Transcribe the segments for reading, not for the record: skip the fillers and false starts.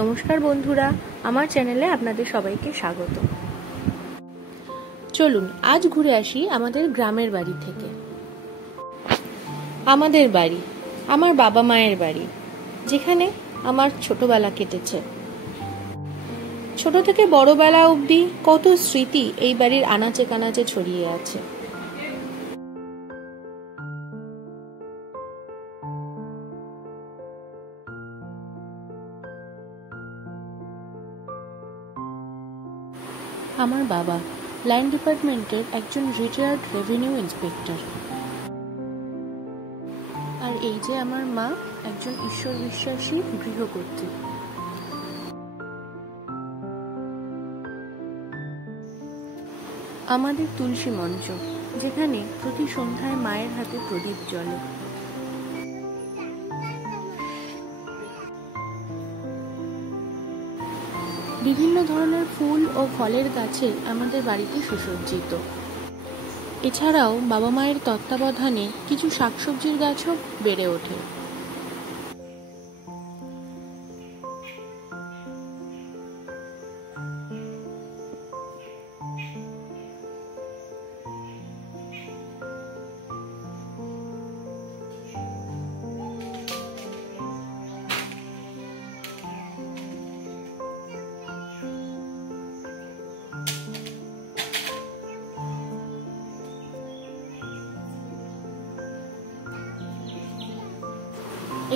নমস্কার বন্ধুরা, আমার চ্যানেলে আপনাদের সবাইকে স্বাগত। চলুন আজ ঘুরে আসি আমাদের গ্রামের বাড়ি থেকে। আমাদের বাড়ি আমার বাবা মায়ের বাড়ি, যেখানে আমার ছোটবেলা কেটেছে। ছোট থেকে বড়বেলা অবধি কত স্মৃতি এই বাড়ির আনাচে কানাচে ছড়িয়ে আছে। আমার বাবা লাইন ডিপার্টমেন্টের একজন রিটায়ার্ড রেভিনিউ ইন্সপেক্টর, আর এই যে আমার মা একজন ঈশ্বর বিশ্বাসী গৃহকর্ত্রী। আমাদের তুলসী মঞ্চ, যেখানে প্রতি সন্ধ্যায় মায়ের হাতে প্রদীপ জ্বলে। বিভিন্ন ধরনের ফুল ও ফলের গাছে আমাদের বাড়িতে সুসজ্জিত। এছাড়াও বাবা মায়ের তত্ত্বাবধানে কিছু শাকসবজির গাছও বেড়ে ওঠে।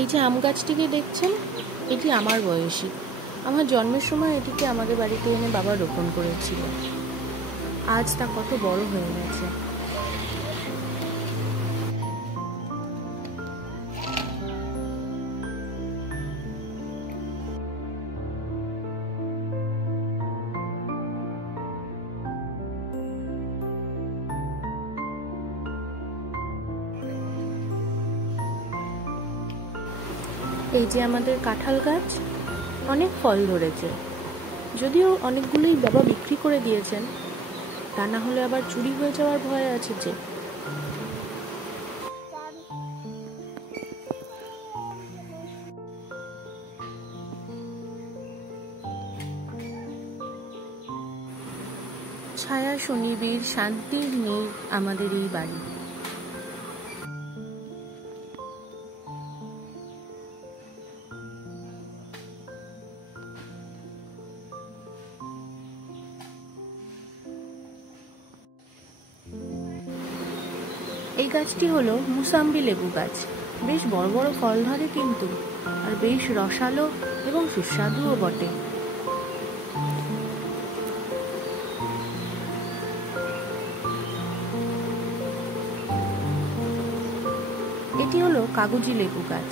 এই যে আম গাছটিকে দেখছেন, এটি আমার বয়সী। আমার জন্মের সময় এটিকে আমাদের বাড়িতে এনে বাবা রোপণ করেছিল। আজ তা কত বড় হয়ে গেছে। এই যে আমাদের কাঁঠাল গাছ, অনেক ফল ধরেছে। যদিও অনেকগুলোই বাবা বিক্রি করে দিয়েছেন, তা না হলে আবার চুরি হয়ে যাওয়ার ভয় আছে যে। ছায়া সুনিবিড় শান্তির নীড় আমাদের এই বাড়ি। এই গাছটি হলো মুসাম্বি লেবু গাছ। বেশ বড় বড় ফল ধরে কিন্তু, আর বেশ রসালো এবং সুস্বাদুও বটে। এটি হলো কাগজি লেবু গাছ।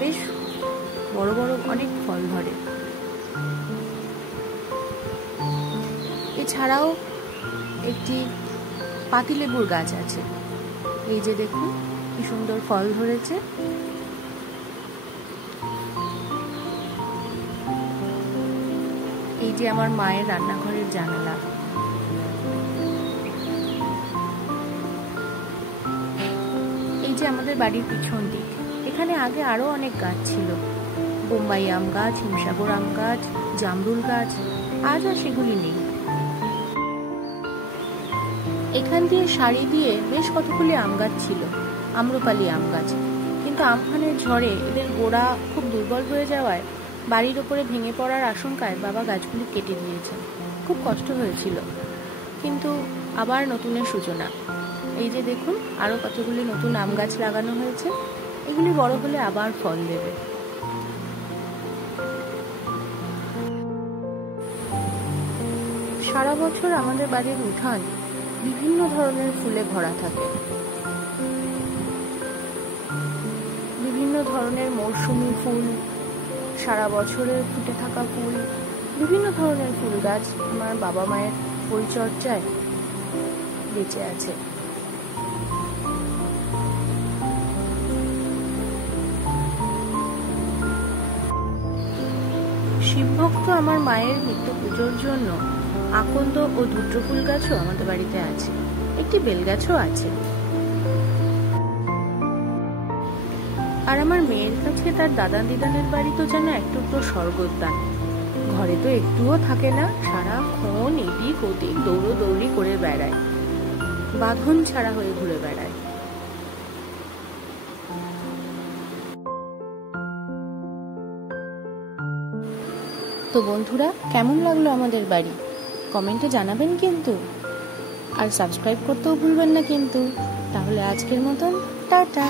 বেশ বড় বড় অনেক ফল ধরে। এছাড়াও একটি পাতিলেবুর গাছ আছে। এই যে দেখুন কি সুন্দর ফল ধরেছে। এই যে আমার মায়ের রান্নাঘরের জানালা। এই যে আমাদের বাড়ির পিছন দিক, এখানে আগে আরো অনেক গাছ ছিল। বোম্বাই আম গাছ, হিমসাগর আম গাছ, জামরুল গাছ। আজ আর সেগুলি নেই। এখান দিয়ে সারি দিয়ে বেশ কতগুলি আম গাছ ছিল, আম্রপালি আম গাছ। কিন্তু আমফানের ঝড়ে এদের গোড়া খুব দুর্বল হয়ে যাওয়ায় বাড়ির ওপরে ভেঙে পড়ার আশঙ্কায় বাবা গাছগুলি কেটে দিয়েছেন। খুব কষ্ট হয়েছিল, কিন্তু আবার নতুনের সূচনা। এই যে দেখুন আরো কতগুলি নতুন আম গাছ লাগানো হয়েছে। এগুলি বড় হলে আবার ফল দেবে। সারা বছর আমাদের বাড়ির উঠান বিভিন্ন ধরনের ফুলে ভরা থাকে। বিভিন্ন ধরনের মৌসুমী ফুল, সারা বছরের ফুটে থাকা ফুল, বিভিন্ন ধরনের ফুল গাছ আমার বাবা মায়ের পরিচর্যায় বেঁচে আছে। শিবভক্ত আমার মায়ের নিত্য পুজোর জন্য আকন্দ ও ধুত্র ফুল গাছও আমাদের বাড়িতে আছে। একটি বেল গাছও আছে। আর আমার মেয়ের কাছে তার দাদা দিদানের বাড়ি তো যেন এক টুকরো স্বর্গোদ্যান। ঘরে তো একটুও থাকে না, সারাক্ষণ এদিক ওদিক দৌড়োদৌড়ি করে বেড়ায়, বাঁধন ছাড়া হয়ে ঘুরে বেড়ায়। তো বন্ধুরা, কেমন লাগলো আমাদের বাড়ি কমেন্টে জানাবেন কিন্তু, আর সাবস্ক্রাইব করতেও ভুলবেন না কিন্তু। তাহলে আজকের মতন টাটা।